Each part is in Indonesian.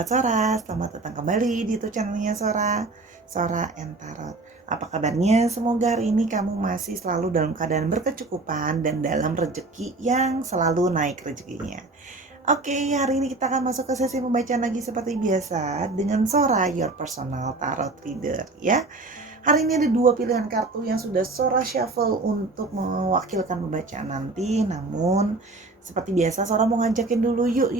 sahabat Sora, selamat datang kembali di YouTube channelnya Sora and Tarot. Apa kabarnya? Semoga hari ini kamu masih selalu dalam keadaan berkecukupan dan dalam rezeki yang selalu naik rezekinya. Oke, hari ini kita akan masuk ke sesi pembacaan lagi seperti biasa dengan Sora, your personal tarot reader ya. Hari ini ada 2 pilihan kartu yang sudah Sora shuffle untuk mewakilkan pembacaan nanti. Namun seperti biasa Sora mau ngajakin dulu yuk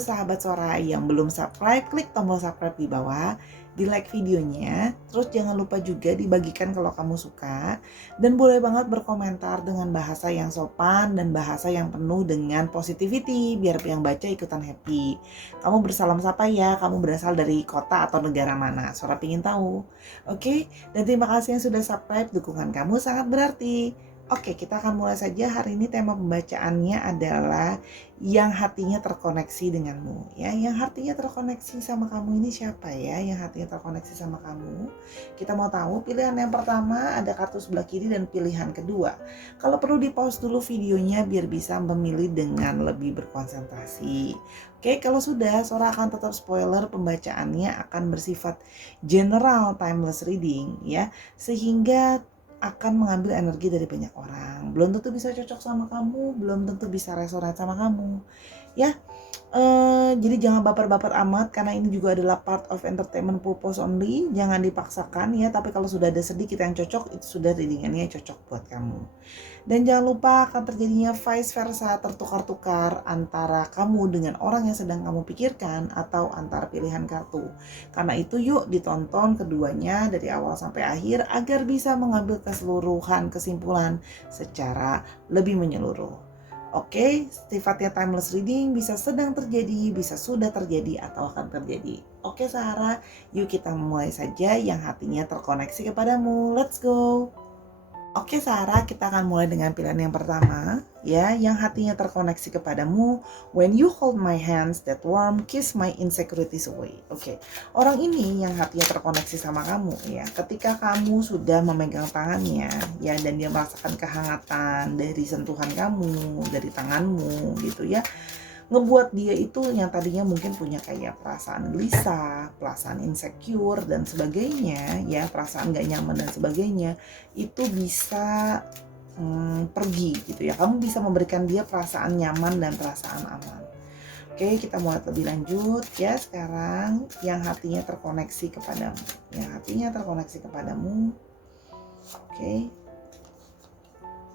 sahabat Sora yang belum subscribe, klik tombol subscribe di bawah, di like videonya, terus jangan lupa juga dibagikan kalau kamu suka, dan boleh banget berkomentar dengan bahasa yang sopan dan bahasa yang penuh dengan positivity biar yang baca ikutan happy. Kamu bersalam sapa ya, kamu berasal dari kota atau negara mana? Sora pingin tahu. Oke, dan terima kasih yang sudah subscribe, dukungan kamu sangat berarti. Oke, kita akan mulai saja. Hari ini tema pembacaannya adalah yang hatinya terkoneksi denganmu. Ya, yang hatinya terkoneksi sama kamu ini siapa ya? Yang hatinya terkoneksi sama kamu. Kita mau tahu pilihan yang pertama ada kartu sebelah kiri dan pilihan kedua. Kalau perlu di pause dulu videonya biar bisa memilih dengan lebih berkonsentrasi. Oke, kalau sudah, Sora akan tetap spoiler, pembacaannya akan bersifat general timeless reading ya, sehingga akan mengambil energi dari banyak orang. Belum tentu bisa cocok sama kamu, belum tentu bisa resonate sama kamu. Ya, jadi jangan baper-baper amat karena ini juga adalah part of entertainment purpose only. Jangan dipaksakan ya, tapi kalau sudah ada sedikit yang cocok, itu sudah readingannya cocok buat kamu. Dan jangan lupa akan terjadinya vice versa, tertukar-tukar antara kamu dengan orang yang sedang kamu pikirkan atau antara pilihan kartu. Karena itu yuk ditonton keduanya dari awal sampai akhir agar bisa mengambil keseluruhan kesimpulan secara lebih menyeluruh. Oke, sifatnya timeless reading, bisa sedang terjadi, bisa sudah terjadi, atau akan terjadi. Oke Sarah, yuk kita mulai saja yang hatinya terkoneksi kepadamu. Let's go! Oke Sarah, kita akan mulai dengan pilihan yang pertama ya, yang hatinya terkoneksi kepadamu. When you hold my hands, that warm kiss my insecurities away. Oke, orang ini yang hatinya terkoneksi sama kamu ya, ketika kamu sudah memegang tangannya ya, dan dia merasakan kehangatan dari sentuhan kamu, dari tanganmu gitu ya, ngebuat dia itu yang tadinya mungkin punya kayak perasaan gelisah, perasaan insecure dan sebagainya ya, perasaan gak nyaman dan sebagainya, itu bisa pergi gitu ya. Kamu bisa memberikan dia perasaan nyaman dan perasaan aman. Oke, kita mulai lebih lanjut ya. Sekarang yang hatinya terkoneksi kepadamu, yang hatinya terkoneksi kepadamu. Oke.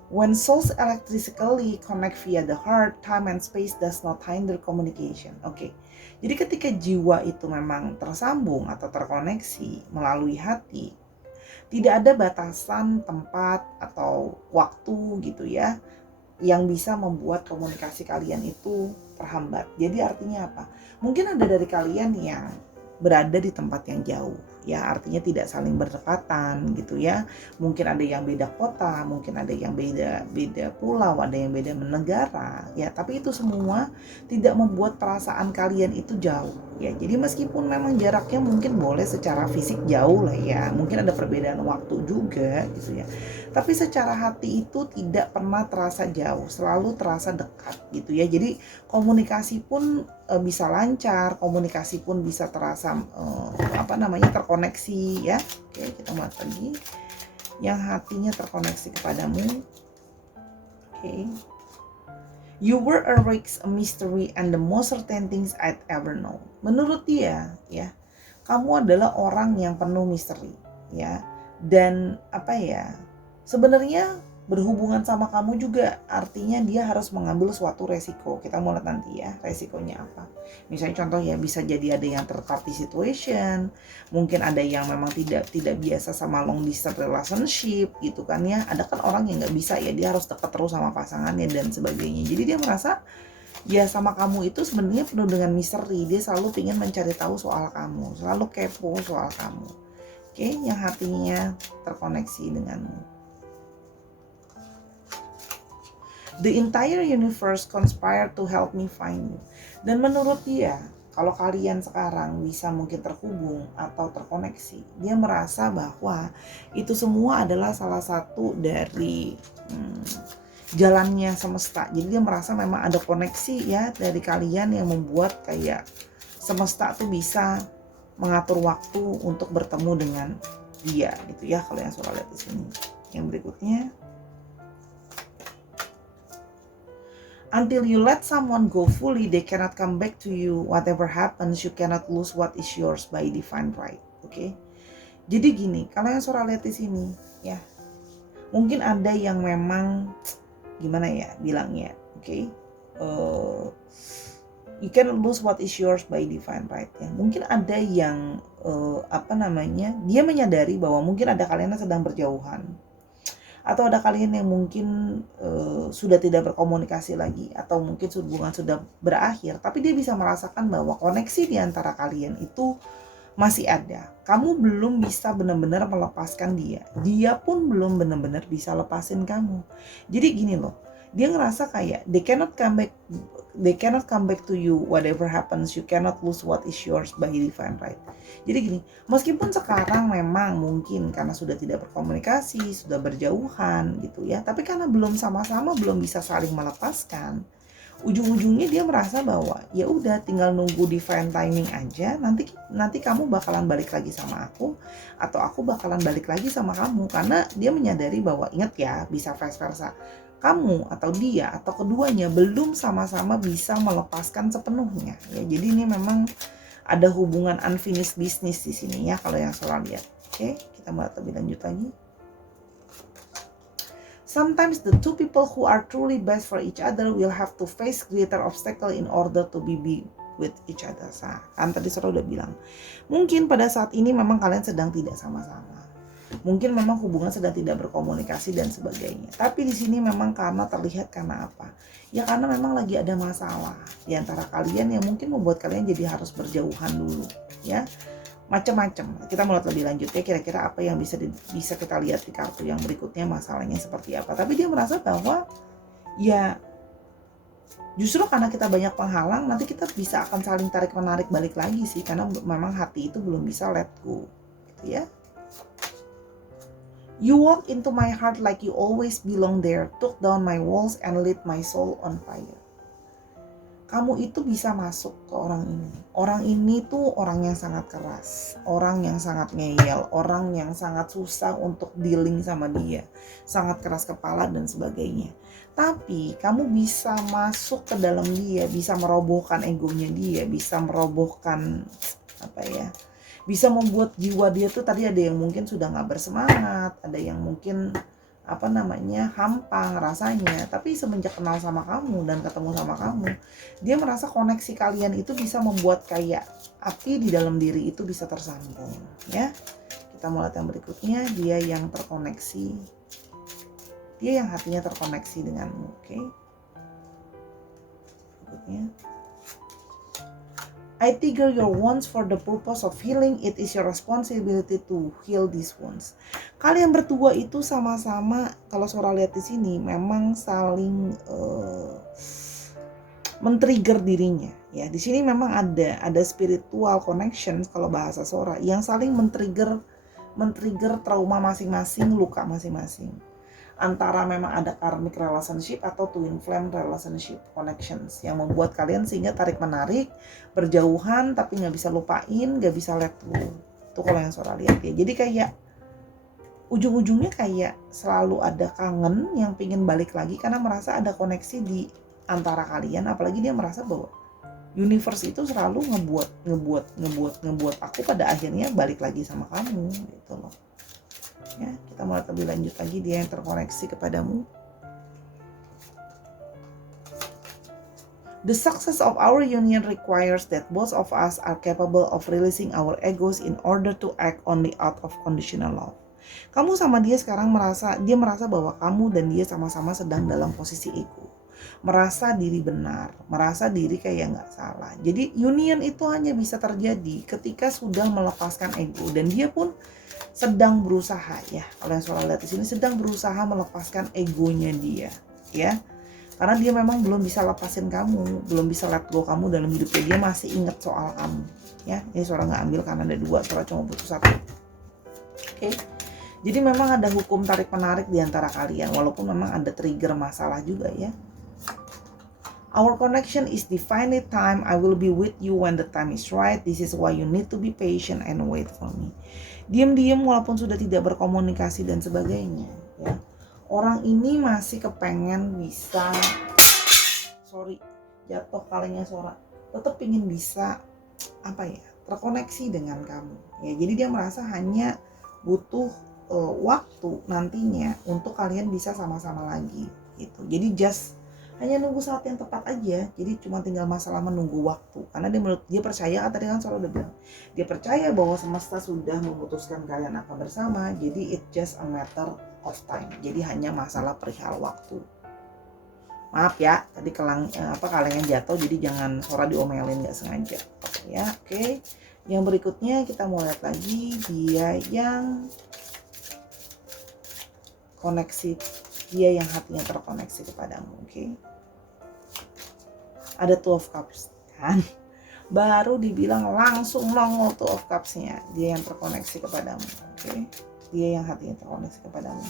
When souls electrically connect via the heart, time and space does not hinder communication. Oke, jadi ketika jiwa itu memang tersambung atau terkoneksi melalui hati, tidak ada batasan tempat atau waktu gitu ya, yang bisa membuat komunikasi kalian itu terhambat. Jadi artinya apa? Mungkin ada dari kalian yang berada di tempat yang jauh ya, artinya tidak saling berdekatan gitu ya. Mungkin ada yang beda kota, mungkin ada yang beda pulau, ada yang beda negara ya, tapi itu semua tidak membuat perasaan kalian itu jauh ya. Jadi meskipun memang jaraknya mungkin boleh secara fisik jauh lah ya, mungkin ada perbedaan waktu juga gitu ya, tapi secara hati itu tidak pernah terasa jauh, selalu terasa dekat gitu ya. Jadi komunikasi pun bisa lancar, komunikasi pun bisa terasa terkoneksi ya. Oke, kita mulai lagi. Yang hatinya terkoneksi kepadamu. Oke. You were a risk, a mystery, and the most certain things I'd ever know. Menurut dia ya, kamu adalah orang yang penuh misteri ya, dan sebenarnya berhubungan sama kamu juga artinya dia harus mengambil suatu resiko. Kita mau lihat nanti ya resikonya apa. Misalnya contoh ya, bisa jadi ada yang third party situation, mungkin ada yang memang tidak biasa sama long distance relationship gitu kan ya. Ada kan orang yang nggak bisa ya, dia harus dekat terus sama pasangannya dan sebagainya. Jadi dia merasa ya sama kamu itu sebenarnya penuh dengan misteri. Dia selalu ingin mencari tahu soal kamu, selalu kepo soal kamu. Oke, yang hatinya terkoneksi denganmu. The entire universe conspire to help me find you. Dan menurut dia, kalau kalian sekarang bisa mungkin terhubung atau terkoneksi, dia merasa bahwa itu semua adalah salah satu dari jalannya semesta. Jadi dia merasa memang ada koneksi ya dari kalian yang membuat kayak semesta tuh bisa mengatur waktu untuk bertemu dengan dia gitu ya, kalau yang Sora lihat di sini. Yang berikutnya, until you let someone go fully, they cannot come back to you. Whatever happens, you cannot lose what is yours by divine right. Oke. Jadi gini, kalau yang Sora lihat di sini ya, mungkin ada yang memang gimana ya bilangnya, oke? You cannot lose what is yours by divine right ya. Mungkin ada yang dia menyadari bahwa mungkin ada kalian yang sedang berjauhan, atau ada kalian yang mungkin sudah tidak berkomunikasi lagi, atau mungkin hubungan sudah berakhir, tapi dia bisa merasakan bahwa koneksi di antara kalian itu masih ada. Kamu belum bisa benar-benar melepaskan dia, dia pun belum benar-benar bisa lepasin kamu. Jadi gini loh, dia ngerasa kayak they cannot come back to you. Whatever happens, you cannot lose what is yours by divine right. Jadi gini, meskipun sekarang memang mungkin karena sudah tidak berkomunikasi, sudah berjauhan gitu ya, tapi karena belum sama-sama, belum bisa saling melepaskan, ujung-ujungnya dia merasa bahwa ya udah tinggal nunggu divine timing aja, nanti kamu bakalan balik lagi sama aku, atau aku bakalan balik lagi sama kamu. Karena dia menyadari bahwa, ingat ya, bisa vice versa, kamu atau dia atau keduanya belum sama-sama bisa melepaskan sepenuhnya ya. Jadi ini memang ada hubungan unfinished business di sini ya, kalau yang Sora lihat. Oke, kita mulai lebih lanjut lagi. Sometimes the two people who are truly best for each other will have to face greater obstacle in order to be with each other. Kan tadi Sora udah bilang, mungkin pada saat ini memang kalian sedang tidak sama-sama. Mungkin memang hubungan sedang tidak berkomunikasi dan sebagainya. Tapi di sini memang karena terlihat karena apa? Ya karena memang lagi ada masalah di antara kalian yang mungkin membuat kalian jadi harus berjauhan dulu, ya. Macam-macam. Kita mulai lebih lanjut ya, kira-kira apa yang bisa kita lihat di kartu yang berikutnya, masalahnya seperti apa. Tapi dia merasa bahwa ya justru karena kita banyak penghalang, nanti kita bisa akan saling tarik menarik balik lagi sih, karena memang hati itu belum bisa let go gitu ya. You walk into my heart like you always belong there, took down my walls and lit my soul on fire. Kamu itu bisa masuk ke orang ini. Orang ini tuh orang yang sangat keras, orang yang sangat ngeyel, orang yang sangat susah untuk dealing sama dia, sangat keras kepala dan sebagainya. Tapi kamu bisa masuk ke dalam dia, bisa merobohkan egonya dia, bisa merobohkan bisa membuat jiwa dia tuh, tadi ada yang mungkin sudah gak bersemangat, ada yang mungkin hampang rasanya, tapi semenjak kenal sama kamu dan ketemu sama kamu, dia merasa koneksi kalian itu bisa membuat kayak api di dalam diri itu bisa tersambung ya. Kita mulai yang berikutnya, dia yang terkoneksi, dia yang hatinya terkoneksi denganmu. Oke. Berikutnya, I trigger your wounds for the purpose of healing. It is your responsibility to heal these wounds. Kalian berdua itu sama-sama, kalau Sora lihat di sini, memang saling men-trigger dirinya. Ya, di sini memang ada spiritual connection kalau bahasa Sora, yang saling men-trigger trauma masing-masing, luka masing-masing. Antara memang ada karmic relationship atau twin flame relationship connections yang membuat kalian sehingga tarik menarik, berjauhan tapi nggak bisa lupain, nggak bisa let go. Itu kalau yang Sora lihat ya. Jadi kayak ujung-ujungnya kayak selalu ada kangen yang pingin balik lagi karena merasa ada koneksi di antara kalian. Apalagi dia merasa bahwa universe itu selalu ngebuat aku pada akhirnya balik lagi sama kamu gitu loh. Ya, kita mulai lebih lanjut lagi, dia yang terkoneksi kepadamu. The success of our union requires that both of us are capable of releasing our egos in order to act only out of conditional love. Kamu sama dia sekarang merasa bahwa kamu dan dia sama-sama sedang dalam posisi ego. Merasa diri benar, merasa diri kayak nggak salah. Jadi union itu hanya bisa terjadi ketika sudah melepaskan ego, dan dia pun sedang berusaha ya. Kalau yang Sora lihat di sini, sedang berusaha melepaskan egonya dia, ya. Karena dia memang belum bisa lepasin kamu, belum bisa let go kamu dalam hidupnya. Dia masih ingat soal kamu, ya. Ini Sora nggak ambil karena ada dua, Sora cuma butuh satu. Oke. Jadi memang ada hukum tarik menarik di antara kalian, walaupun memang ada trigger masalah juga ya. Our connection is definite time. I will be with you when the time is right. This is why you need to be patient and wait for me. Diam-diam walaupun sudah tidak berkomunikasi dan sebagainya, ya. Orang ini masih kepengen bisa, jatuh kalengnya suara. Tetap ingin bisa terkoneksi dengan kamu. Ya, jadi dia merasa hanya butuh waktu nantinya untuk kalian bisa sama-sama lagi gitu. Jadi just hanya nunggu saat yang tepat aja. Jadi cuma tinggal masalah menunggu waktu. Karena dia percaya, tadi kan Sora udah bilang, dia percaya bahwa semesta sudah memutuskan kalian akan bersama. Jadi it just a matter of time. Jadi hanya masalah perihal waktu. Maaf ya, tadi kalengnya jatuh, jadi jangan Sora diomelin nggak sengaja. Ya, oke. Yang berikutnya kita mau lihat lagi dia yang koneksi, dia yang hatinya terkoneksi kepadamu, oke? Ada Two of Cups kan, baru dibilang langsung nongol Two of Cups-nya, dia yang terkoneksi kepadamu, oke? Dia yang hatinya terkoneksi kepadamu.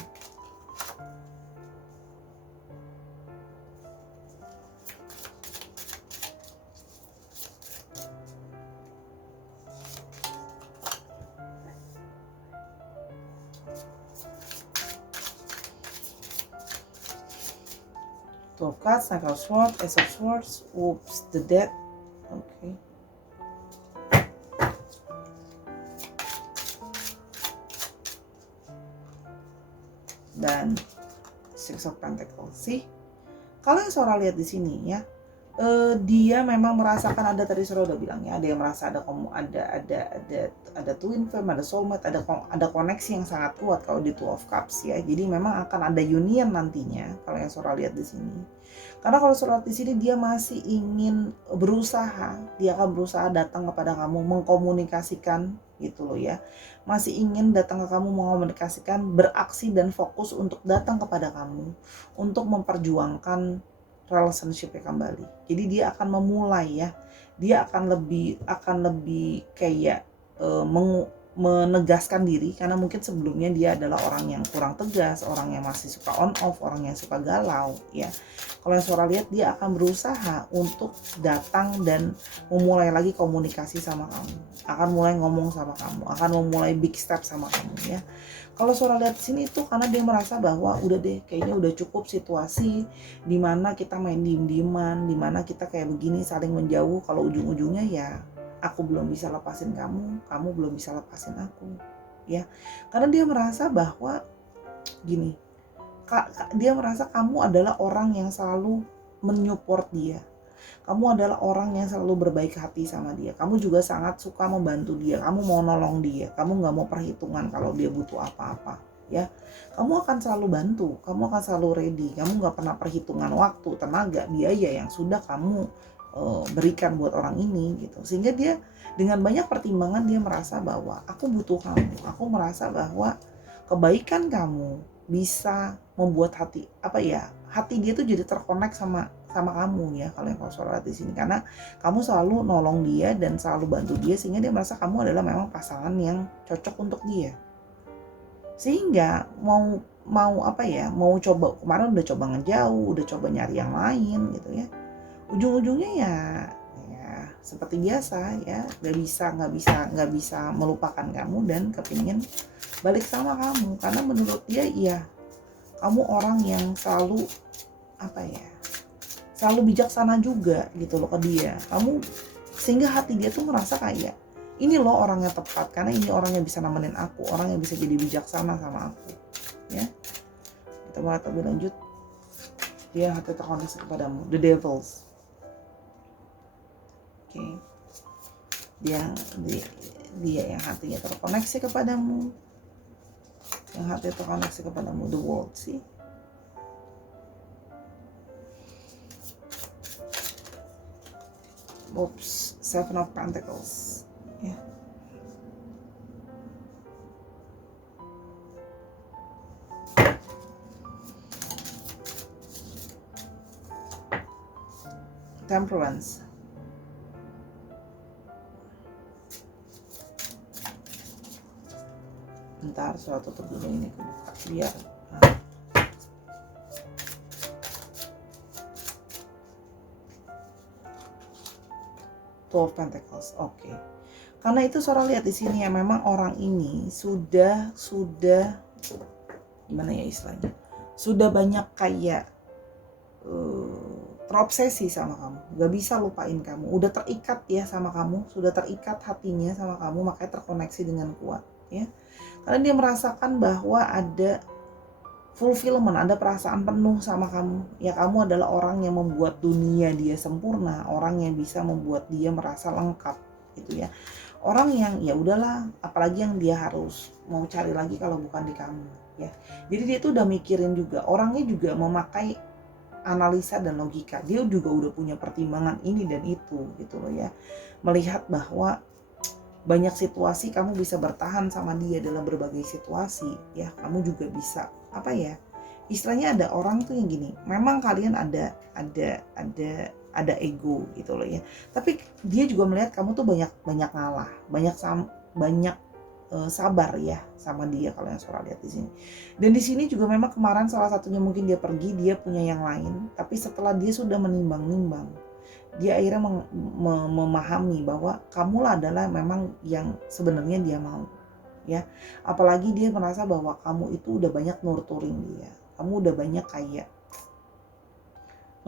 Two of Cups, Knight of Swords, Ace of Swords, oops, the Death, oke. Dan Six of Pentacles. Sih, kalau yang Sora lihat di sini ya, dia memang merasakan, ada tadi Sora udah bilang ya, ada yang merasa ada twin flame, ada soulmate, ada koneksi yang sangat kuat kalau di Two of Cups ya. Jadi memang akan ada union nantinya kalau yang Sora lihat di sini. Karena kalau Sora lihat di sini dia masih ingin berusaha, dia akan berusaha datang kepada kamu, mengkomunikasikan gitu loh ya. Masih ingin datang ke kamu, mengkomunikasikan, beraksi dan fokus untuk datang kepada kamu untuk memperjuangkan relationship-nya kembali. Jadi dia akan memulai ya, dia akan lebih kayak menegaskan diri, karena mungkin sebelumnya dia adalah orang yang kurang tegas, orang yang masih suka on off, orang yang suka galau ya. Kalau yang Sora lihat, dia akan berusaha untuk datang dan memulai lagi komunikasi sama kamu, akan mulai ngomong sama kamu, akan memulai big step sama kamu ya. Kalau Sora lihat sini itu karena dia merasa bahwa udah deh, kayaknya udah cukup situasi dimana kita main diem-dieman, dimana kita kayak begini saling menjauh, kalau ujung-ujungnya ya aku belum bisa lepasin kamu, kamu belum bisa lepasin aku ya. Karena dia merasa bahwa gini, dia merasa kamu adalah orang yang selalu menyupport dia, kamu adalah orang yang selalu berbaik hati sama dia, kamu juga sangat suka membantu dia, kamu mau nolong dia, kamu gak mau perhitungan kalau dia butuh apa-apa ya. Kamu akan selalu bantu, kamu akan selalu ready, kamu gak pernah perhitungan waktu, tenaga, biaya yang sudah kamu berikan buat orang ini gitu. Sehingga dia dengan banyak pertimbangan dia merasa bahwa aku butuh kamu, aku merasa bahwa kebaikan kamu bisa membuat hati dia tuh jadi terkonek sama kamu ya, kalau yang kau lihat di sini, karena kamu selalu nolong dia dan selalu bantu dia, sehingga dia merasa kamu adalah memang pasangan yang cocok untuk dia. Sehingga mau coba, kemarin udah coba ngejauh, udah coba nyari yang lain gitu ya, ujung-ujungnya ya seperti biasa ya, nggak bisa melupakan kamu dan kepingin balik sama kamu, karena menurut dia ya kamu orang yang selalu selalu bijaksana juga gitu loh ke dia kamu, sehingga hati dia tuh merasa kayak ini loh orang yang tepat, karena ini orang yang bisa nemenin aku, orang yang bisa jadi bijaksana sama aku ya. Kita mau lebih lanjut, dia hati terkoneksi kepadamu, the devils. Oke. Dia yang hatinya terkoneksi kepadamu, yang hati terkoneksi kepadamu, the world. Sih, oops, Seven of Pentacles ya. Temperance. Bentar, soal tutup dulu ini aku buka biar Two of Pentacles. Oke. Karena itu Sora lihat di sini ya, memang orang ini sudah gimana ya istilahnya? Sudah banyak kayak terobsesi sama kamu, gak bisa lupain kamu, udah terikat ya sama kamu, sudah terikat hatinya sama kamu, makanya terkoneksi dengan kuat ya. Karena dia merasakan bahwa ada fulfillment, ada perasaan penuh sama kamu. Ya kamu adalah orang yang membuat dunia dia sempurna, orang yang bisa membuat dia merasa lengkap gitu ya. Orang yang ya udahlah, apalagi yang dia harus mau cari lagi kalau bukan di kamu ya. Jadi dia tuh udah mikirin juga, orangnya juga memakai analisa dan logika. Dia juga udah punya pertimbangan ini dan itu gitu loh ya. Melihat bahwa banyak situasi kamu bisa bertahan sama dia dalam berbagai situasi ya. Kamu juga bisa apa ya? Istilahnya ada orang tuh yang gini, memang kalian ada ego gitu loh ya. Tapi dia juga melihat kamu tuh banyak ngalah, banyak sabar ya sama dia kalau yang Sora lihat di sini. Dan di sini juga memang kemarin salah satunya mungkin dia pergi, dia punya yang lain, tapi setelah dia sudah menimbang-nimbang, dia akhirnya memahami bahwa kamulah adalah memang yang sebenarnya dia mau ya. Apalagi dia merasa bahwa kamu itu udah banyak nurturing dia, kamu udah banyak kayak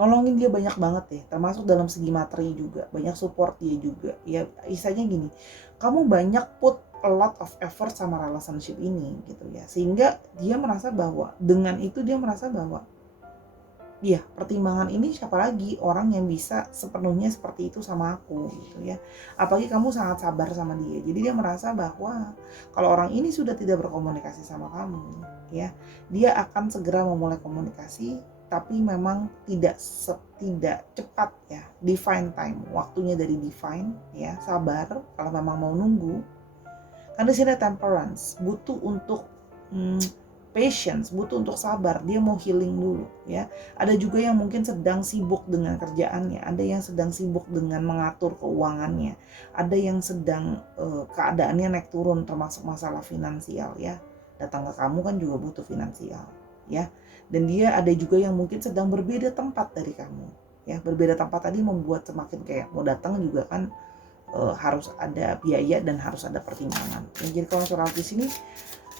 nolongin dia banyak banget ya, termasuk dalam segi materi juga, banyak support dia juga ya. Istilahnya gini, kamu banyak put a lot of effort sama relationship ini gitu ya, sehingga dia merasa bahwa dengan itu dia merasa bahwa iya, pertimbangan ini siapa lagi orang yang bisa sepenuhnya seperti itu sama aku gitu ya. Apalagi kamu sangat sabar sama dia. Jadi dia merasa bahwa kalau orang ini sudah tidak berkomunikasi sama kamu ya, dia akan segera memulai komunikasi, tapi memang tidak cepat ya. Divine time, waktunya dari divine ya, sabar kalau memang mau nunggu. Karena di sini temperance, butuh untuk patience, butuh untuk sabar, dia mau healing dulu ya. Ada juga yang mungkin sedang sibuk dengan kerjaannya, ada yang sedang sibuk dengan mengatur keuangannya, ada yang sedang keadaannya naik turun termasuk masalah finansial ya. Datang ke kamu kan juga butuh finansial ya. Dan dia ada juga yang mungkin sedang berbeda tempat dari kamu ya. Berbeda tempat tadi membuat semakin kayak mau datang juga kan harus ada biaya dan harus ada pertimbangan. Ya, jadi kalau soal di sini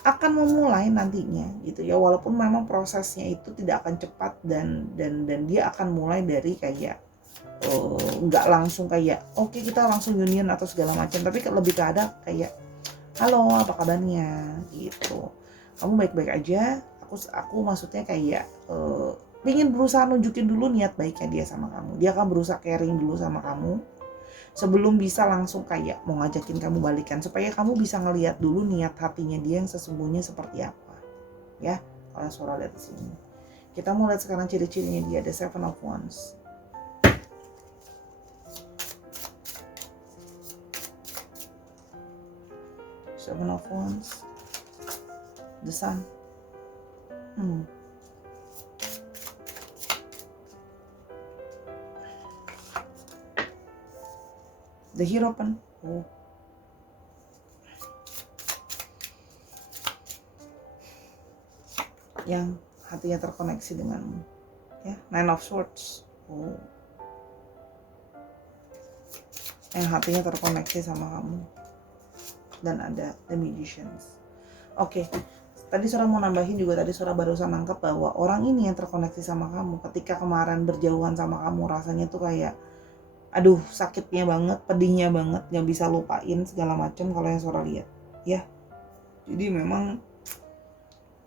akan memulai nantinya gitu ya, walaupun memang prosesnya itu tidak akan cepat dan dia akan mulai dari kayak nggak langsung kayak oke, kita langsung union atau segala macam, tapi lebih ke ada kayak halo apa kabarnya gitu, kamu baik-baik aja, aku maksudnya kayak ingin berusaha nunjukin dulu niat baiknya dia sama kamu, dia akan berusaha caring dulu sama kamu sebelum bisa langsung kayak mau ngajakin kamu balikan, supaya kamu bisa ngelihat dulu niat hatinya dia yang sesungguhnya seperti apa ya. Kalau Sora lihat di sini, kita mau lihat sekarang ciri-cirinya dia. Ada Seven of Wands, Seven of Wands, the Sun, the Hierophant, yang hatinya terkoneksi denganmu ya. Nine of Swords, yang hatinya terkoneksi sama kamu. Dan ada The Magicians. Oke. Tadi Sora mau nambahin juga, tadi Sora barusan nangkep bahwa orang ini yang terkoneksi sama kamu ketika kemarin berjauhan sama kamu, rasanya tuh kayak aduh sakitnya banget, pedihnya banget, gak bisa lupain segala macam kalau yang Sora lihat ya. Jadi memang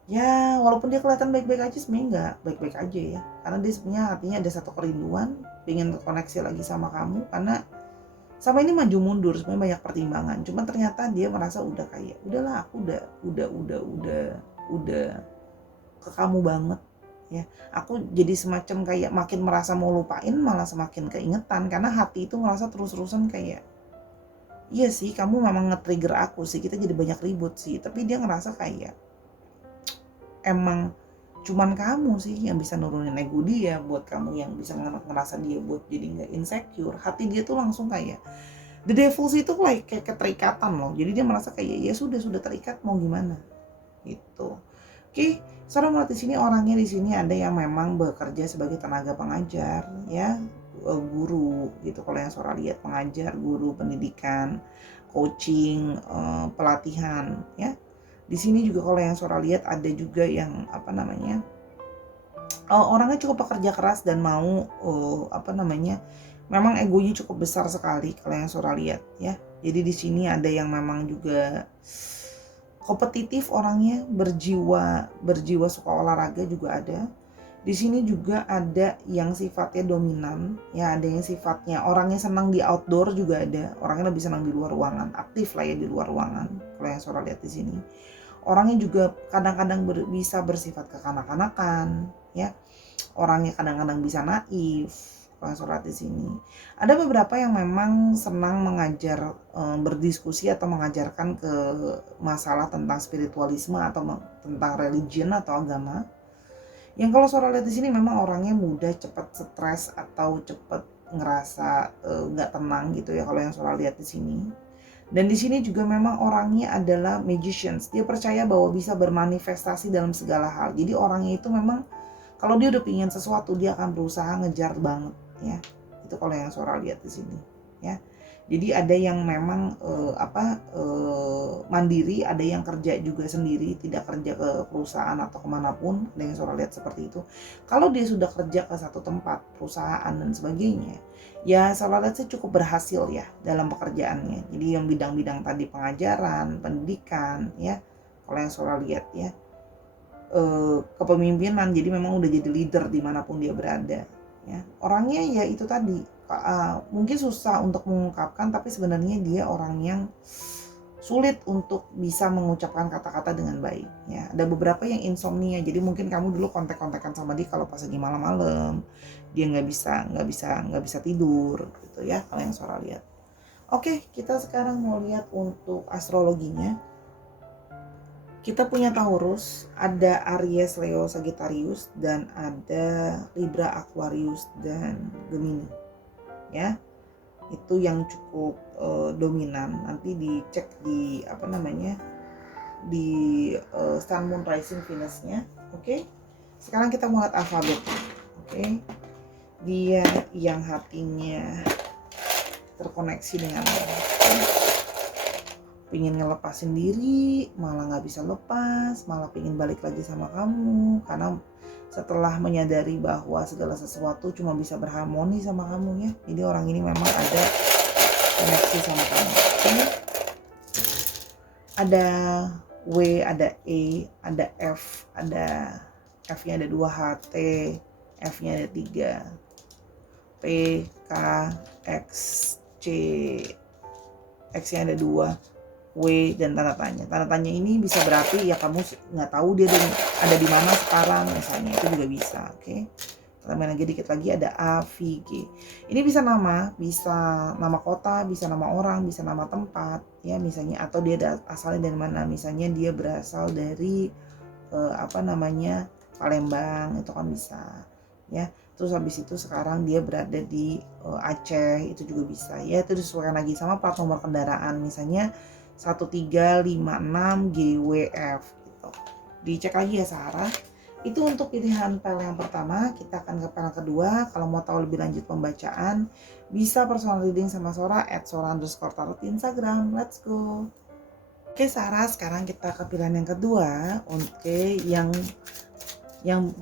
ya walaupun dia kelihatan baik-baik aja, sebenarnya nggak baik-baik aja ya, karena dia sebenarnya hatinya ada satu kerinduan, pengen terkoneksi lagi sama kamu, karena sama ini maju mundur sebenarnya banyak pertimbangan, cuman ternyata dia merasa udah kayak udahlah, aku udah ke kamu banget ya. Aku jadi semacam kayak makin merasa mau lupain malah semakin keingetan, karena hati itu ngerasa terus-terusan kayak iya sih kamu memang nge-trigger aku sih, kita jadi banyak ribut sih, tapi dia ngerasa kayak emang cuman kamu sih yang bisa nurunin ego dia, buat kamu yang bisa ngerasa dia buat jadi nggak insecure. Hati dia tuh langsung kayak the devil sih, itu kayak keterikatan loh. Jadi dia merasa kayak ya sudah terikat, mau gimana gitu. Oke, Sora melihat di sini orangnya di sini ada yang memang bekerja sebagai tenaga pengajar ya, guru gitu. Kalau yang Sora lihat pengajar, guru, pendidikan, coaching, pelatihan ya. Di sini juga kalau yang Sora lihat ada juga yang orangnya cukup pekerja keras dan mau memang egonya cukup besar sekali kalau yang Sora lihat ya. Jadi di sini ada yang memang juga kompetitif orangnya, berjiwa suka olahraga juga ada. Di sini juga ada yang sifatnya dominan, ya ada yang sifatnya orangnya senang di outdoor juga ada. Orangnya lebih senang di luar ruangan, aktif lah ya di luar ruangan. Kalau yang Sora lihat di sini, orangnya juga kadang-kadang bisa bersifat kekanak-kanakan, ya. Orangnya kadang-kadang bisa naif. Kalau yang Sora lihat di sini, ada beberapa yang memang senang mengajar, berdiskusi atau mengajarkan ke masalah tentang spiritualisme atau tentang religion atau agama. Yang kalau Sora lihat di sini memang orangnya mudah cepat stres atau cepat ngerasa nggak tenang gitu ya kalau yang Sora lihat di sini. Dan di sini juga memang orangnya adalah magicians. Dia percaya bahwa bisa bermanifestasi dalam segala hal. Jadi orangnya itu memang kalau dia udah pingin sesuatu dia akan berusaha ngejar banget ya. Itu kalau yang Sora lihat di sini ya. Jadi ada yang memang mandiri, ada yang kerja juga sendiri, tidak kerja ke perusahaan atau kemanapun. Ada yang Sora lihat seperti itu. Kalau dia sudah kerja ke satu tempat, perusahaan dan sebagainya, ya Sora lihat sih cukup berhasil ya dalam pekerjaannya. Jadi yang bidang-bidang tadi pengajaran, pendidikan, ya. Kalau yang Sora lihat ya, kepemimpinan. Jadi memang udah jadi leader dimanapun dia berada. Ya, orangnya ya itu tadi. Mungkin susah untuk mengungkapkan, tapi sebenarnya dia orang yang sulit untuk bisa mengucapkan kata-kata dengan baik ya. Ada beberapa yang insomnia, jadi mungkin kamu dulu kontak-kontakan sama dia kalau pas lagi malam-malam dia nggak bisa tidur gitu ya kalau yang Sora lihat. Oke, kita sekarang mau lihat untuk astrologinya. Kita punya Taurus, ada Aries, Leo, Sagittarius, dan ada Libra, Aquarius, dan Gemini ya. Itu yang cukup dominan. Nanti dicek di di Sun, Moon, Rising, Venus-nya. Oke. Sekarang kita mulai alfabet. Oke. Dia yang hatinya terkoneksi dengan pingin ngelepasin diri, malah nggak bisa lepas, malah pingin balik lagi sama kamu karena setelah menyadari bahwa segala sesuatu cuma bisa berharmoni sama kamu ya. Jadi orang ini memang ada koneksi sama kamu. Oke? Ada W, ada E, ada F, ada F-nya ada 2 H, T, F-nya ada 3, P, K, X, C, X-nya ada 2, W, dan tanda tanya. Tanda tanya ini bisa berarti ya kamu nggak tahu dia ada di mana sekarang misalnya, itu juga bisa. Oke. Tambah lagi dikit lagi ada A, V, G. Ini bisa nama kota, bisa nama orang, bisa nama tempat ya misalnya, atau dia asalnya dari mana. Misalnya dia berasal dari Palembang, itu kan bisa ya. Terus habis itu sekarang dia berada di Aceh, itu juga bisa ya. Itu disesuaikan lagi sama plat nomor kendaraan, misalnya 1356 GWF gitu. Dicek lagi ya Sarah. Itu untuk pilihan pel yang pertama. Kita akan ke pel kedua. Kalau mau tahu lebih lanjut pembacaan, bisa personal reading sama Sora @sora_tarot di Instagram. Let's go. Oke Sarah, sekarang kita ke pilihan yang kedua. Oke, yang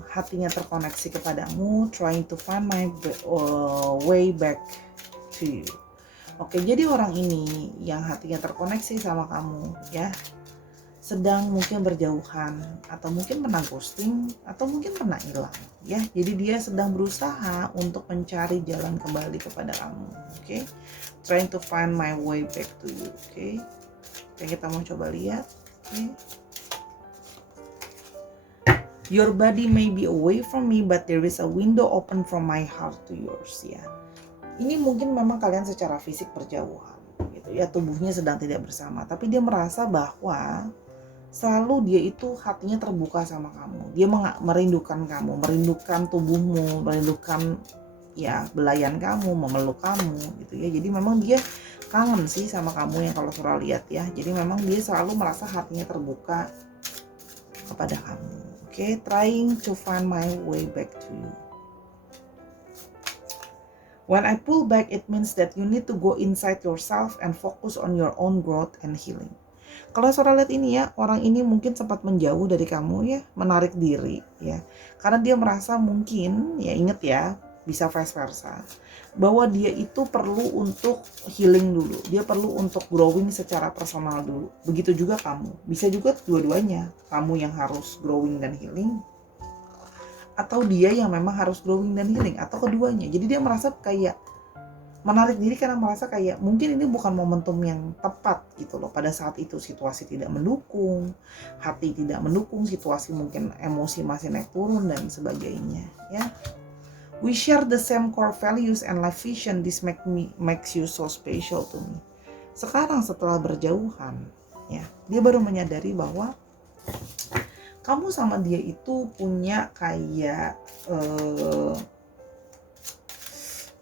hatinya terkoneksi kepadamu, trying to find my way back to you. Oke, jadi orang ini yang hatinya terkoneksi sama kamu ya, sedang mungkin berjauhan, atau mungkin pernah ghosting, atau mungkin pernah hilang ya. Jadi dia sedang berusaha untuk mencari jalan kembali kepada kamu. Oke, trying to find my way back to you. Oke, kita mau coba lihat. Oke. Your body may be away from me, but there is a window open from my heart to yours ya. Ini mungkin memang kalian secara fisik berjauhan gitu ya, tubuhnya sedang tidak bersama, tapi dia merasa bahwa selalu dia itu hatinya terbuka sama kamu. Dia merindukan kamu, merindukan tubuhmu, merindukan ya belayan kamu, memeluk kamu gitu ya. Jadi memang dia kangen sih sama kamu yang kalau Sora lihat ya. Jadi memang dia selalu merasa hatinya terbuka kepada kamu. Oke, trying to find my way back to you. When I pull back, it means that you need to go inside yourself and focus on your own growth and healing. Kalau Sora lihat ini ya, orang ini mungkin sempat menjauh dari kamu ya, menarik diri ya. Karena dia merasa mungkin, ya inget ya, bisa vice versa, bahwa dia itu perlu untuk healing dulu. Dia perlu untuk growing secara personal dulu. Begitu juga kamu. Bisa juga dua-duanya. Kamu yang harus growing dan healing, atau dia yang memang harus growing dan healing, atau keduanya. Jadi dia merasa kayak menarik diri karena merasa kayak mungkin ini bukan momentum yang tepat gitu loh. Pada saat itu situasi tidak mendukung, hati tidak mendukung, situasi mungkin emosi masih naik turun dan sebagainya ya. We share the same core values and life vision. This makes you so special to me. Sekarang setelah berjauhan ya, dia baru menyadari bahwa kamu sama dia itu punya kayak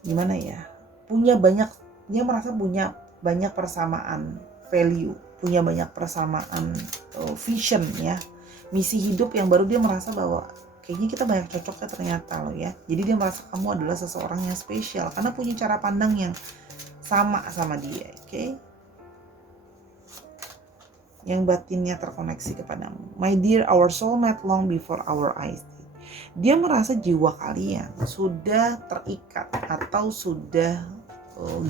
gimana ya, punya banyak, dia merasa punya banyak persamaan value, punya banyak persamaan vision ya, misi hidup yang baru dia merasa bahwa kayaknya kita banyak cocoknya ternyata loh ya. Jadi dia merasa kamu adalah seseorang yang spesial karena punya cara pandang yang sama dia, oke? Yang batinnya terkoneksi kepadamu. My dear, our soulmate long before our eyes. Dia merasa jiwa kalian sudah terikat atau sudah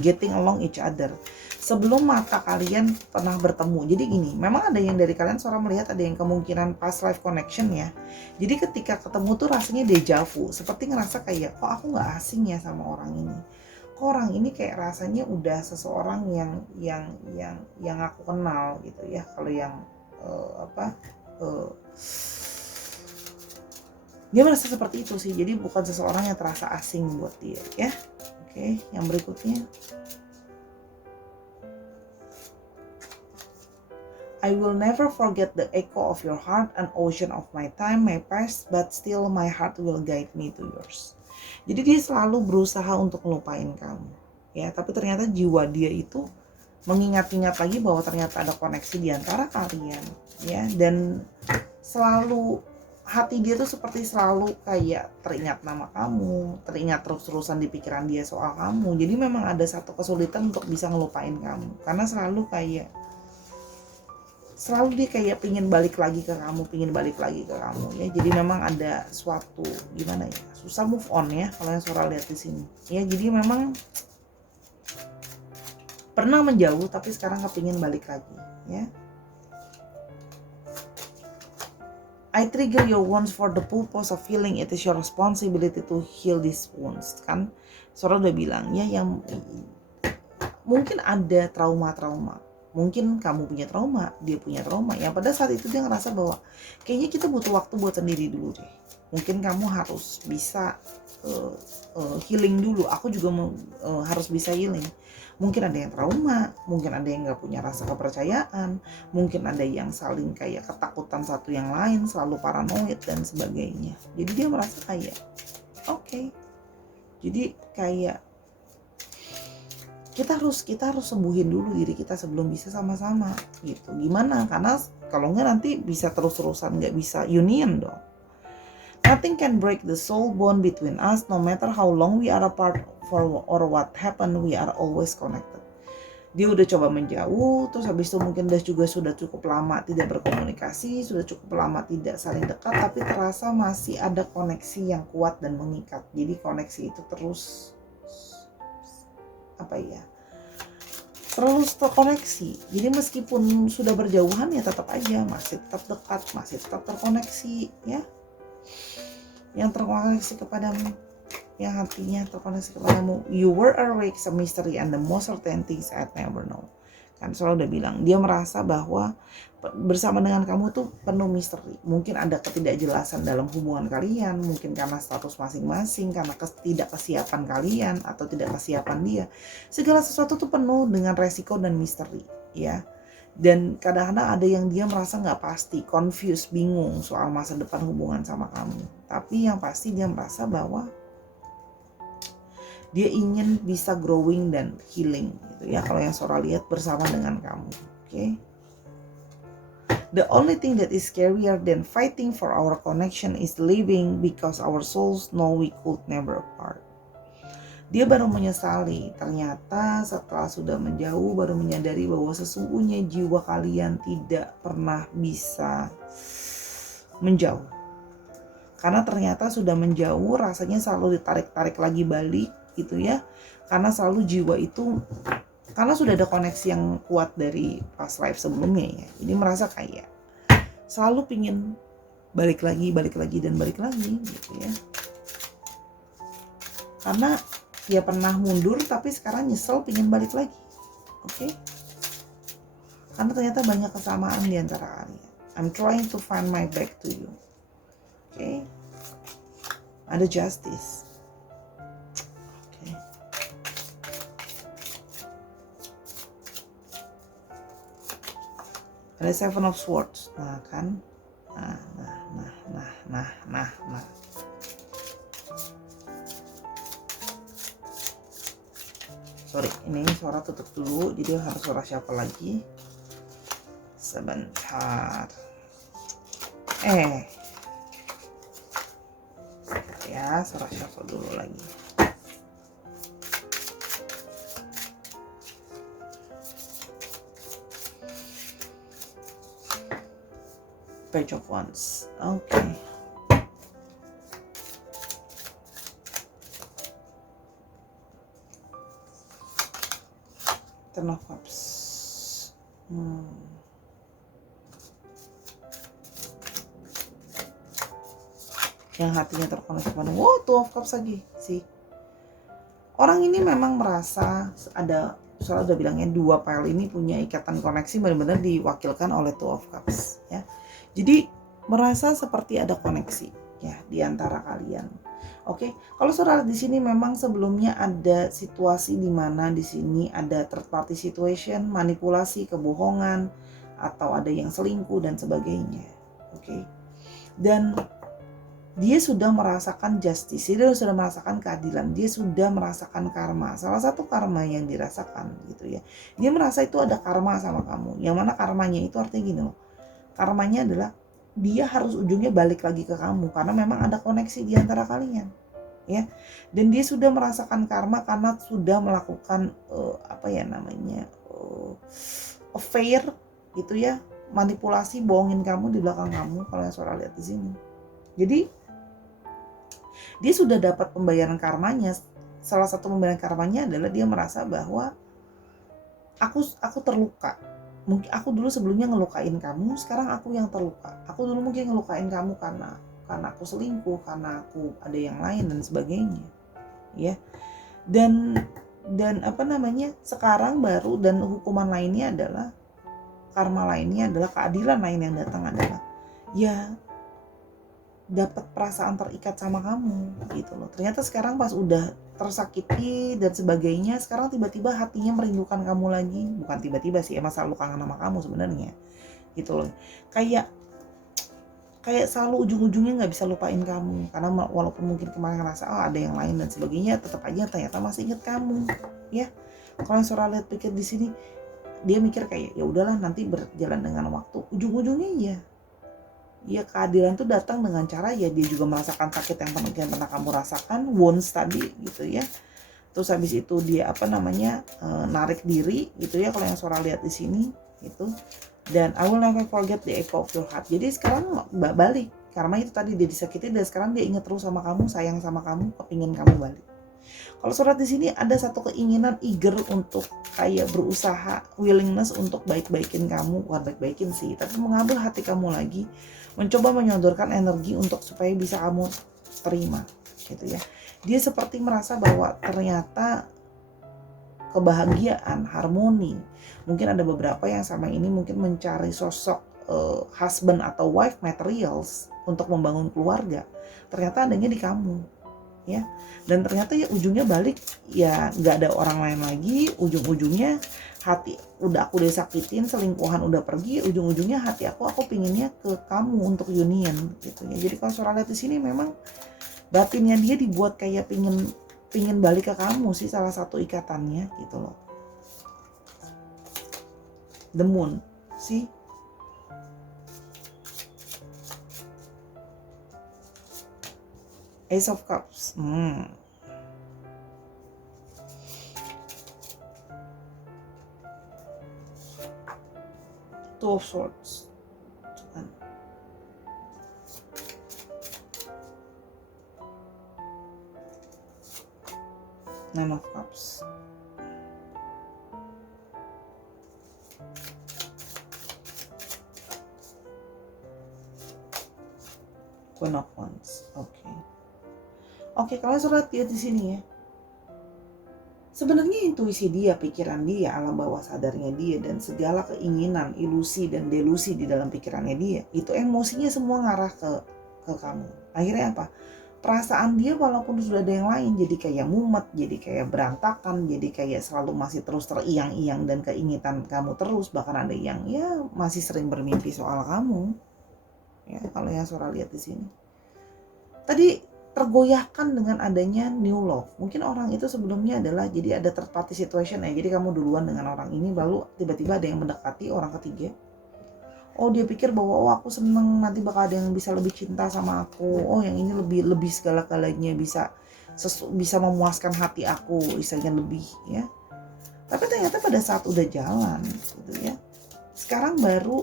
getting along each other sebelum mata kalian pernah bertemu. Jadi gini, memang ada yang dari kalian Sora melihat ada yang kemungkinan past life connection ya. Jadi ketika ketemu tuh rasanya deja vu, seperti ngerasa kayak kok aku nggak asing ya sama orang ini. Kok orang ini kayak rasanya udah seseorang yang aku kenal gitu ya. Kalau yang dia merasa seperti itu sih. Jadi bukan seseorang yang terasa asing buat dia ya. Oke, yang berikutnya. I will never forget the echo of your heart, an ocean of my time, my past, but still my heart will guide me to yours. Jadi dia selalu berusaha untuk melupain kamu. Ya, tapi ternyata jiwa dia itu mengingat-ingat lagi bahwa ternyata ada koneksi di antara kalian, ya, dan selalu hati dia tuh seperti selalu kayak teringat nama kamu, teringat terus-terusan di pikiran dia soal kamu. Jadi memang ada satu kesulitan untuk bisa ngelupain kamu karena selalu dia kayak pingin balik lagi ke kamu ya. Jadi memang ada suatu gimana ya, susah move on ya kalau yang Sora lihat di sini ya. Jadi memang pernah menjauh tapi sekarang kepingin balik lagi ya. I trigger your wounds for the purpose of healing. It is your responsibility to heal these wounds. Kan Sora udah bilang ya, yang mungkin ada trauma. Mungkin kamu punya trauma, dia punya trauma. Ya pada saat itu dia ngerasa bahwa kayaknya kita butuh waktu buat sendiri dulu deh. Mungkin kamu harus bisa healing dulu. Aku juga harus bisa healing. Mungkin ada yang trauma, mungkin ada yang gak punya rasa kepercayaan, mungkin ada yang saling kayak ketakutan satu yang lain, selalu paranoid dan sebagainya. Jadi dia merasa kayak oke. Jadi kayak kita harus sembuhin dulu diri kita sebelum bisa sama-sama gitu. Gimana? Karena kalau enggak nanti bisa terus-terusan gak bisa union dong. Nothing can break the soul bond between us, no matter how long we are apart or what happened, we are always connected. Dia udah coba menjauh, terus habis itu mungkin sudah cukup lama tidak berkomunikasi, sudah cukup lama tidak saling dekat, tapi terasa masih ada koneksi yang kuat dan mengikat. Jadi koneksi itu terus terus terkoneksi. Jadi meskipun sudah berjauhan ya tetap aja masih tetap dekat, masih tetap terkoneksi ya. Yang terkoneksi kepadamu, yang hatinya terkoneksi kepadamu. You were awake, a mystery and the most certain things I'd never know. Kan selalu udah bilang, dia merasa bahwa bersama dengan kamu tuh penuh misteri. Mungkin ada ketidakjelasan dalam hubungan kalian, mungkin karena status masing-masing, karena tidak kesiapan kalian atau tidak kesiapan dia. Segala sesuatu tuh penuh dengan resiko dan misteri ya. Dan kadang-kadang ada yang dia merasa gak pasti, confused, bingung soal masa depan hubungan sama kamu. Tapi yang pasti dia merasa bahwa dia ingin bisa growing dan healing gitu ya. Kalau yang Sora lihat bersama dengan kamu, oke? The only thing that is scarier than fighting for our connection is living because our souls know we could never apart. Dia baru menyesali, ternyata setelah sudah menjauh baru menyadari bahwa sesungguhnya jiwa kalian tidak pernah bisa menjauh. Karena ternyata sudah menjauh, rasanya selalu ditarik-tarik lagi balik gitu ya. Karena selalu jiwa itu, karena sudah ada koneksi yang kuat dari past life sebelumnya ya. Jadi merasa kayak selalu pingin balik lagi dan balik lagi gitu ya. Karena dia pernah mundur tapi sekarang nyesel pingin balik lagi. Oke? Karena ternyata banyak kesamaan di antara kalian. I'm trying to find my back to you. Oke? Ada justice. Oke. Ada Seven of Swords. Nah kan? Nah. Sorry, ini suara tutup dulu, jadi harus suara siapa lagi? Sebentar. Ya, suara siapa dulu lagi? Page of Wands. Oke. Ten of Cups. Yang hatinya terkoneksi pada Two of Cups lagi sih. Orang ini memang merasa ada, soalnya udah bilangnya dua pile ini punya ikatan koneksi benar-benar diwakilkan oleh Two of Cups ya. Jadi merasa seperti ada koneksi ya di antara kalian. Oke, kalau saudara di sini memang sebelumnya ada situasi di mana di sini ada third party situation, manipulasi, kebohongan, atau ada yang selingkuh dan sebagainya. Oke. Dan dia sudah merasakan justice, dia sudah merasakan keadilan, dia sudah merasakan karma. Salah satu karma yang dirasakan gitu ya. Dia merasa itu ada karma sama kamu. Yang mana karmanya itu artinya gini loh. Karmanya adalah dia harus ujungnya balik lagi ke kamu karena memang ada koneksi di antara kalian. Ya. Dan dia sudah merasakan karma karena sudah melakukan affair gitu ya, manipulasi, bohongin kamu di belakang kamu kalau yang saudara lihat di sini. Jadi dia sudah dapat pembayaran karmanya. Salah satu pembayaran karmanya adalah dia merasa bahwa aku terluka. Mungkin aku dulu sebelumnya ngelukain kamu, sekarang aku yang terluka. Aku dulu mungkin ngelukain kamu karena aku selingkuh, karena aku ada yang lain dan sebagainya. Ya. Dan sekarang baru, dan hukuman lainnya adalah, karma lainnya adalah, keadilan lain yang datang adalah ya dapat perasaan terikat sama kamu gitu loh. Ternyata sekarang pas udah tersakiti dan sebagainya, sekarang tiba-tiba hatinya merindukan kamu lagi. Bukan tiba-tiba sih, emang selalu kangen sama kamu sebenarnya gitu loh. Kayak selalu ujung-ujungnya nggak bisa lupain kamu, karena walaupun mungkin kemarin ngerasa ada yang lain dan sebagainya, tetap aja ternyata masih inget kamu ya. Kalau yang saudara lihat pikir di sini, dia mikir kayak ya udahlah, nanti berjalan dengan waktu, ujung-ujungnya ya keadilan tuh datang dengan cara ya dia juga merasakan sakit yang pernah kamu rasakan, wounds tadi gitu ya. Terus habis itu dia narik diri gitu ya kalau yang saudara lihat di sini gitu. Dan I will never forget the echo of your heart. Jadi sekarang balik, karena itu tadi dia disakiti dan sekarang dia inget terus sama kamu, sayang sama kamu, kepingin kamu balik. Kalau surat di sini ada satu keinginan, eager untuk kayak berusaha, willingness untuk baik-baikin kamu, bukan baik-baikin sih, tapi mengambil hati kamu lagi, mencoba menyodorkan energi untuk supaya bisa kamu terima, gitu ya. Dia seperti merasa bahwa ternyata kebahagiaan, harmoni, mungkin ada beberapa yang sama ini mungkin mencari sosok husband atau wife materials untuk membangun keluarga, ternyata adanya di kamu. Ya, dan ternyata ya ujungnya balik ya nggak ada orang lain lagi, ujung-ujungnya hati udah aku disakitin, selingkuhan udah pergi, ujung-ujungnya hati aku pinginnya ke kamu untuk union gitu ya. Jadi kalau saudara lihat di sini memang batinnya dia dibuat kayak pingin balik ke kamu sih, salah satu ikatannya gitu loh. The Moon sih. Ace of Cups. Two of Swords. Nine of Cups. Queen of Wands. Oke, kalau surat lihat di sini ya. Sebenarnya intuisi dia, pikiran dia, alam bawah sadarnya dia, dan segala keinginan, ilusi dan delusi di dalam pikirannya dia, itu emosinya semua ngarah ke kamu. Akhirnya apa? Perasaan dia walaupun sudah ada yang lain jadi kayak mumet, jadi kayak berantakan, jadi kayak selalu masih terus teriang-iang dan keinginan kamu terus, bahkan ada yang ya masih sering bermimpi soal kamu. Ya, kalau yang Sora lihat di sini. Tadi tergoyahkan dengan adanya new love. Mungkin orang itu sebelumnya adalah jadi ada third party situation ya. Jadi kamu duluan dengan orang ini, lalu tiba-tiba ada yang mendekati orang ketiga. Oh, dia pikir bahwa oh aku seneng nanti bakal ada yang bisa lebih cinta sama aku. Oh, yang ini lebih segala-galanya bisa memuaskan hati aku, istilahnya lebih ya. Tapi ternyata pada saat udah jalan gitu ya. Sekarang baru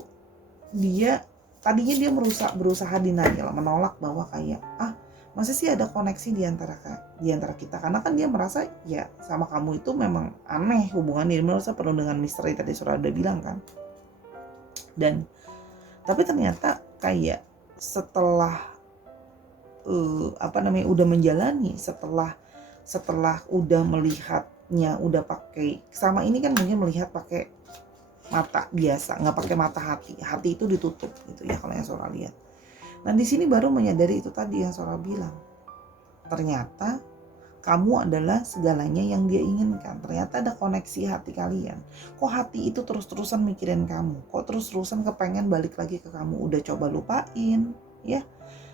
dia tadinya dia berusaha denial, menolak bahwa kayak masa sih ada koneksi di antara kita, karena kan dia merasa ya sama kamu itu memang aneh hubungan dia, merasa penuh dengan misteri tadi Sora udah bilang kan. Dan tapi ternyata kayak setelah udah menjalani, setelah udah melihatnya, udah pakai sama ini kan, mungkin melihat pakai mata biasa, nggak pakai mata hati itu ditutup gitu ya kalau yang Sora lihat. Nah di sini baru menyadari itu tadi yang Sora bilang, ternyata kamu adalah segalanya yang dia inginkan. Ternyata ada koneksi hati kalian. Kok hati itu terus-terusan mikirin kamu, kok terus-terusan kepengen balik lagi ke kamu. Udah coba lupain ya,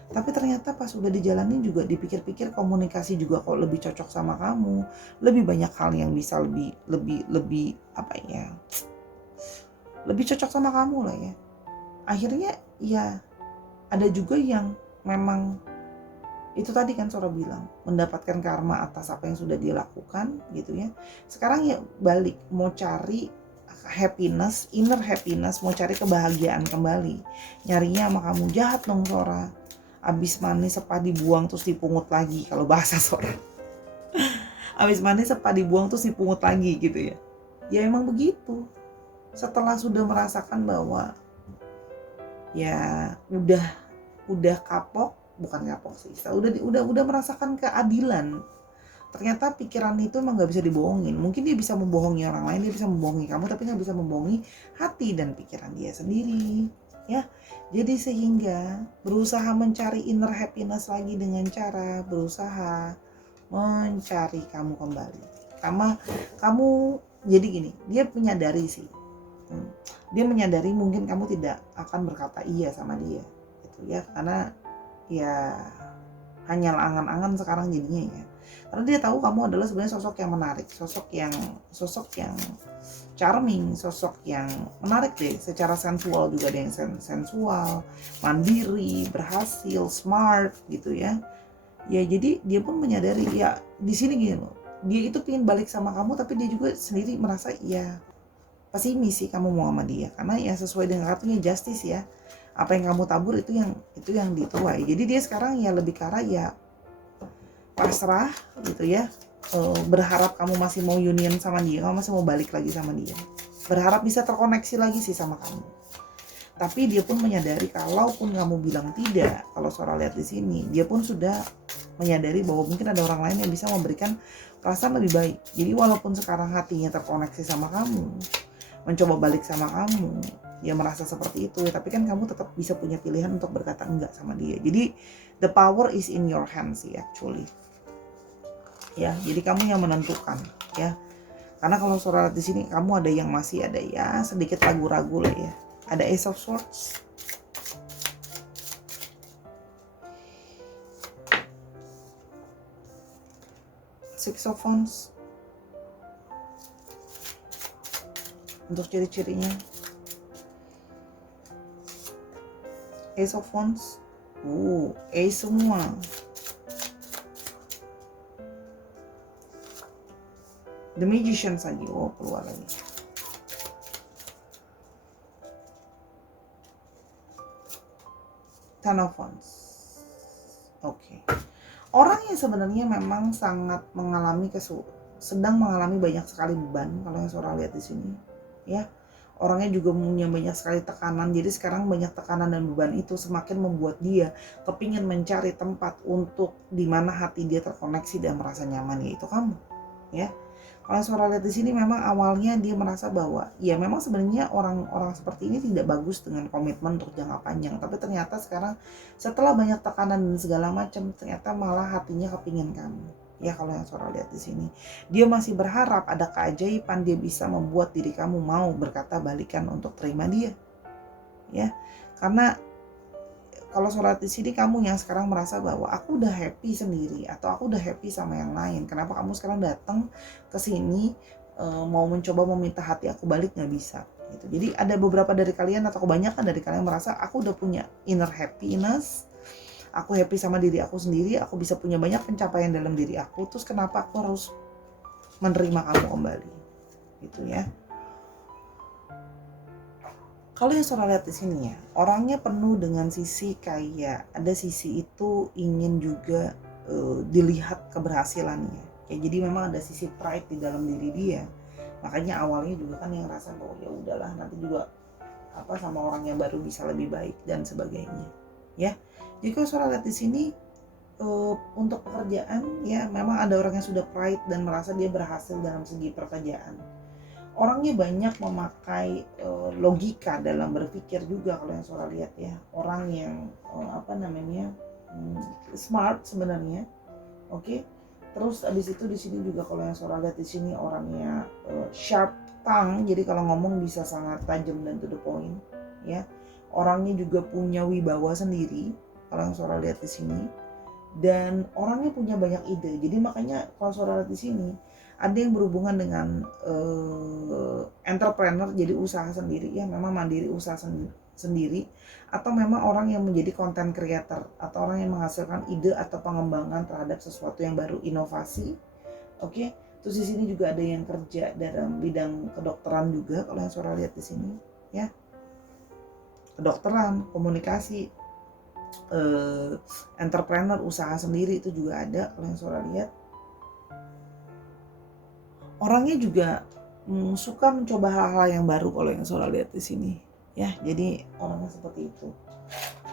tapi ternyata pas udah dijalanin juga dipikir-pikir, komunikasi juga kok lebih cocok sama kamu, lebih banyak hal yang bisa lebih apa ya, lebih cocok sama kamu lah ya. Akhirnya ya ada juga yang memang itu tadi kan Sora bilang, mendapatkan karma atas apa yang sudah dia lakukan gitu ya. Sekarang ya balik, mau cari happiness, inner happiness, mau cari kebahagiaan kembali. Nyarinya sama kamu. Jahat dong Sora. Abis manis sepah dibuang terus dipungut lagi, kalau bahasa Sora. Abis manis sepah dibuang terus dipungut lagi gitu ya. Ya emang begitu. Setelah sudah merasakan bahwa ya udah kapok, bukan kapok sih, udah merasakan keadilan. Ternyata pikiran itu emang nggak bisa dibohongin. Mungkin dia bisa membohongi orang lain, dia bisa membohongi kamu, tapi nggak bisa membohongi hati dan pikiran dia sendiri ya. Jadi sehingga berusaha mencari inner happiness lagi dengan cara berusaha mencari kamu kembali. Kamu jadi gini, dia menyadari sih, dia menyadari mungkin kamu tidak akan berkata iya sama dia gitu ya, karena ya hanya angan-angan sekarang jadinya ya. Karena dia tahu kamu adalah sebenarnya sosok yang menarik, sosok yang charming, sosok yang menarik deh secara sensual, juga ada yang sensual, mandiri, berhasil, smart gitu ya. Ya jadi dia pun menyadari ya di sini gini loh. Dia itu pengen balik sama kamu, tapi dia juga sendiri merasa ya pesimis sih kamu mau sama dia, karena ya sesuai dengan kartunya justice ya. Apa yang kamu tabur itu yang dituai. Jadi dia sekarang ya lebih ke arah ya pasrah gitu ya, berharap kamu masih mau union sama dia, kamu masih mau balik lagi sama dia, berharap bisa terkoneksi lagi sih sama kamu. Tapi dia pun menyadari kalaupun kamu bilang tidak, kalau Sora lihat di sini, dia pun sudah menyadari bahwa mungkin ada orang lain yang bisa memberikan perasaan lebih baik. Jadi walaupun sekarang hatinya terkoneksi sama kamu, mencoba balik sama kamu, dia merasa seperti itu, tapi kan kamu tetap bisa punya pilihan untuk berkata enggak sama dia. Jadi the power is in your hands sih actually ya. Jadi kamu yang menentukan ya, karena kalau Sora di sini kamu ada yang masih ada ya sedikit ragu-ragu lah ya. Ada Ace of Swords, Six of Wands. Untuk ciri-cirinya, Ace of Wands, Ace semua. The Magician lagi, keluar lagi. Ten of Wands. Oke. Orang yang sebenarnya memang sangat sedang mengalami banyak sekali beban, kalau yang Sora lihat di sini, ya. Orangnya juga punya banyak sekali tekanan. Jadi sekarang banyak tekanan dan beban itu semakin membuat dia kepingin mencari tempat untuk dimana hati dia terkoneksi dan merasa nyaman, yaitu kamu, ya. Kalau Sora lihat di sini memang awalnya dia merasa bahwa ya memang sebenarnya orang-orang seperti ini tidak bagus dengan komitmen untuk jangka panjang, tapi ternyata sekarang setelah banyak tekanan dan segala macam, ternyata malah hatinya kepingin kamu. Ya, kalau yang Sora lihat di sini, dia masih berharap ada keajaiban dia bisa membuat diri kamu mau berkata balikan untuk terima dia. Ya. Karena kalau Sora di sini kamu yang sekarang merasa bahwa aku udah happy sendiri atau aku udah happy sama yang lain. Kenapa kamu sekarang datang ke sini mau mencoba meminta hati aku balik, nggak bisa gitu. Jadi ada beberapa dari kalian atau kebanyakan dari kalian merasa aku udah punya inner happiness. Aku happy sama diri aku sendiri, aku bisa punya banyak pencapaian dalam diri aku. Terus kenapa aku harus menerima kamu kembali? Gitu ya. Kalau yang Sora lihat di sini ya, orangnya penuh dengan sisi kayak ada sisi itu ingin juga dilihat keberhasilannya. Ya, jadi memang ada sisi pride di dalam diri dia. Makanya awalnya juga kan yang rasa bahwa ya udahlah nanti juga sama orang yang baru bisa lebih baik dan sebagainya. Ya. Jadi kalau Sora lihat di sini untuk pekerjaan ya memang ada orang yang sudah pride dan merasa dia berhasil dalam segi pekerjaan. Orangnya banyak memakai logika dalam berpikir juga kalau yang Sora lihat ya. Orang yang smart sebenarnya. Oke. Terus abis itu di sini juga kalau yang Sora lihat di sini orangnya sharp tongue. Jadi kalau ngomong bisa sangat tajam dan to the point ya. Orangnya juga punya wibawa sendiri kalau yang Sora lihat di sini. Dan orangnya punya banyak ide. Jadi makanya kalau Sora lihat di sini ada yang berhubungan dengan entrepreneur, jadi usaha sendiri ya, memang mandiri usaha sendiri, atau memang orang yang menjadi content creator atau orang yang menghasilkan ide atau pengembangan terhadap sesuatu yang baru, inovasi. Oke. Terus di sini juga ada yang kerja dalam bidang kedokteran juga kalau yang Sora lihat di sini ya. Kedokteran, komunikasi, entrepreneur, usaha sendiri itu juga ada kalau yang Sora lihat. Orangnya juga suka mencoba hal-hal yang baru kalau yang Sora lihat di sini ya. Jadi orangnya seperti itu.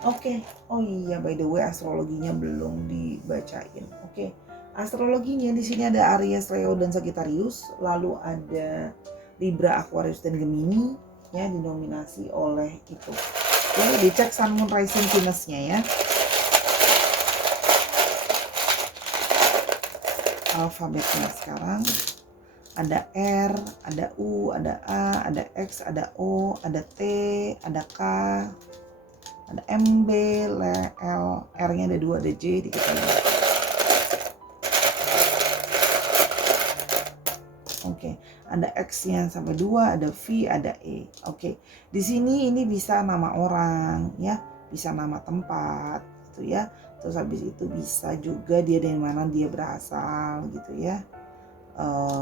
Oke. Oh iya, by the way astrologinya belum dibacain. Oke. Astrologinya di sini ada Aries, Leo dan Sagittarius, lalu ada Libra, Aquarius dan Gemini ya, didominasi oleh itu. Oke, dicek Sun, Moon, Rising, Venus-nya ya. Alfabetnya sekarang ada R, ada U, ada A, ada X, ada O, ada T, ada K, ada M, B, L, R-nya ada 2, ada J, dikit lagi. Oke, ada X-nya sampai 2, ada V, ada E. Oke, di sini ini bisa nama orang ya, bisa nama tempat gitu ya. Terus habis itu bisa juga dia dari mana dia berasal gitu ya.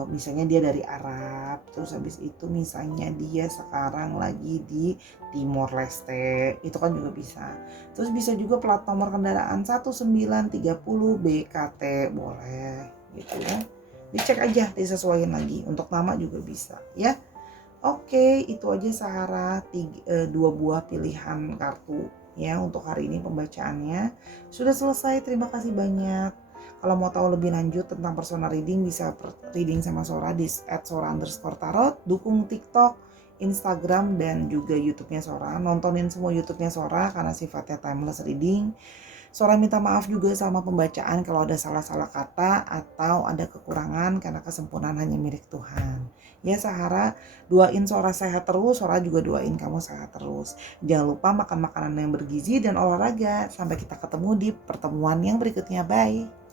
Misalnya dia dari Arab, terus habis itu misalnya dia sekarang lagi di Timor Leste, itu kan juga bisa. Terus bisa juga plat nomor kendaraan 1930 BKT, boleh gitu ya. Dicek aja, disesuaikan lagi. Untuk nama juga bisa ya. Oke, itu aja Sahara 2 buah pilihan kartu ya untuk hari ini pembacaannya. Sudah selesai, terima kasih banyak. Kalau mau tahu lebih lanjut tentang personal reading bisa reading sama Sora di @sora_tarot. Dukung TikTok, Instagram dan juga YouTube-nya Sora. Nontonin semua YouTube-nya Sora karena sifatnya timeless reading. Sora minta maaf juga sama pembacaan kalau ada salah-salah kata atau ada kekurangan karena kesempurnaan hanya milik Tuhan. Ya Sahara, doain Sora sehat terus, Sora juga doain kamu sehat terus. Jangan lupa makan makanan yang bergizi dan olahraga. Sampai kita ketemu di pertemuan yang berikutnya. Bye.